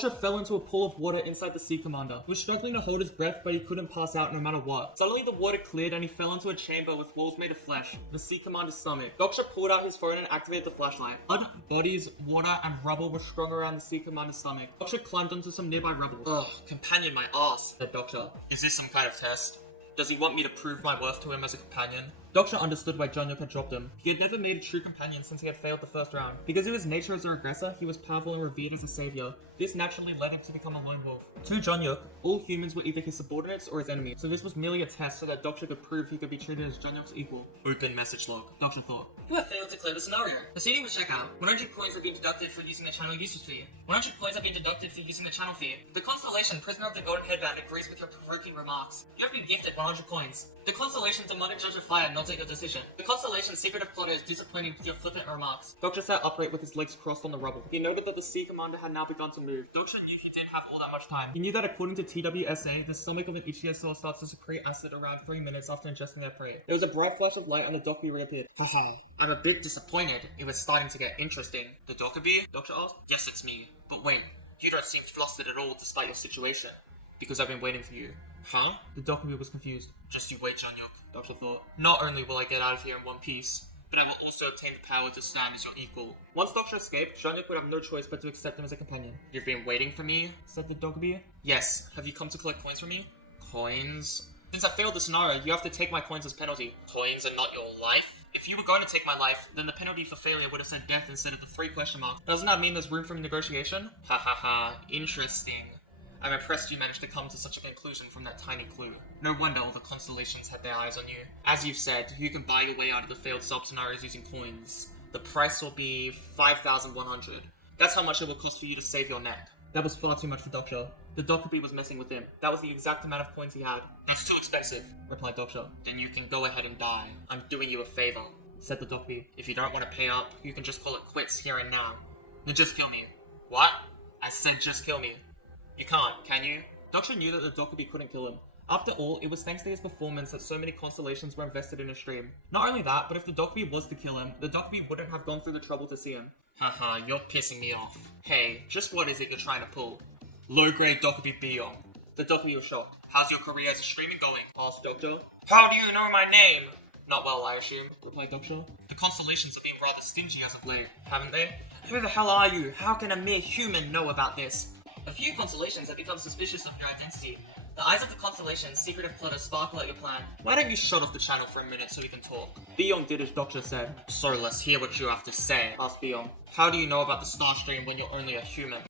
Doctor fell into a pool of water inside the Sea Commander. He was struggling to hold his breath, but he couldn't pass out no matter what. Suddenly the water cleared and he fell into a chamber with walls made of flesh, the Sea Commander's stomach. Doctor pulled out his phone and activated the flashlight. Blood, bodies, water, and rubble were strung around the Sea Commander's stomach. Doctor climbed onto some nearby rubble. Ugh, companion my ass, said Doctor. Is this some kind of test? Does he want me to prove my worth to him as a companion? Doctor understood why Jungkook had dropped him. He had never made a true companion since he had failed the first round. Because of his nature as a regressor, he was powerful and revered as a savior. This naturally led him to become a lone wolf. To Jungkook, all humans were either his subordinates or his enemies, so this was merely a test so that Doctor could prove he could be treated as Jungkook's equal. Open message log. Doctor thought. You have failed to clear the scenario. Proceeding with checkout. 100 coins have been deducted for using the channel usage fee. 100 coins have been deducted for using the channel fee. The Constellation, Prisoner of the Golden Headband, agrees with your provoking remarks. You have been gifted 100 coins. The Constellation, Demonic Judge of Fire, nods at your decision. The Constellation, Secretive Plotter, is disappointed with your flippant remarks. Doctor sat upright with his legs crossed on the rubble. He noted that the Sea Commander had now begun to move. Doctor knew he didn't have all that much time. He knew that according to TWSA, the stomach of an ichthyosaur starts to secrete acid around 3 minutes after ingesting their prey. There was a bright flash of light and the Dokkaebi reappeared. Haha, I'm a bit disappointed. It was starting to get interesting. The Dokkaebi? Doctor asked. Yes, it's me. But wait, you don't seem flustered at all despite your situation. Because I've been waiting for you. Huh? The Dokkaebi was confused. Just you wait, Jungkook, Doctor thought. Not only will I get out of here in one piece, but I will also obtain the power to stand as your equal. Once Doctor escaped, Jungkook would have no choice but to accept him as a companion. You've been waiting for me? Said the Dokkaebi. Yes. Have you come to collect coins from me? Coins? Since I failed the scenario, you have to take my coins as penalty. Coins are not your life? If you were going to take my life, then the penalty for failure would have said death instead of the 3 question marks. Doesn't that mean there's room for negotiation? Ha ha ha, interesting. I'm impressed you managed to come to such a conclusion from that tiny clue. No wonder all the constellations had their eyes on you. As you've said, you can buy your way out of the failed sub-scenarios using coins. The price will be 5,100. That's how much it will cost for you to save your neck. That was far too much for Doctor. The Dokkaebi was messing with him. That was the exact amount of coins he had. That's too expensive, replied Doctor. Then you can go ahead and die. I'm doing you a favor, said the Dokkaebi. If you don't want to pay up, you can just call it quits here and now. Then just kill me. What? I said just kill me. You can't, can you? Doctor knew that the Dokkaebi couldn't kill him. After all, it was thanks to his performance that so many constellations were invested in his stream. Not only that, but if the Dokkaebi was to kill him, the Dokkaebi wouldn't have gone through the trouble to see him. Haha, you're pissing me off. Hey, just what is it you're trying to pull? Low-grade Dokkaebi Beyond. The Dokkaebi was shocked. How's your career as a streamer going? Asked Doctor. How do you know my name? Not well, I assume, replied Doctor. The constellations have been rather stingy as of late, haven't they? Who the hell are you? How can a mere human know about this? A few constellations have become suspicious of your identity. The eyes of the constellations, Secretive Plotter, sparkle at your plan. Why don't you shut off the channel for a minute so we can talk? Beyond did as Doctor said. So let's hear what you have to say, asked Beyond. How do you know about the Star Stream when you're only a human?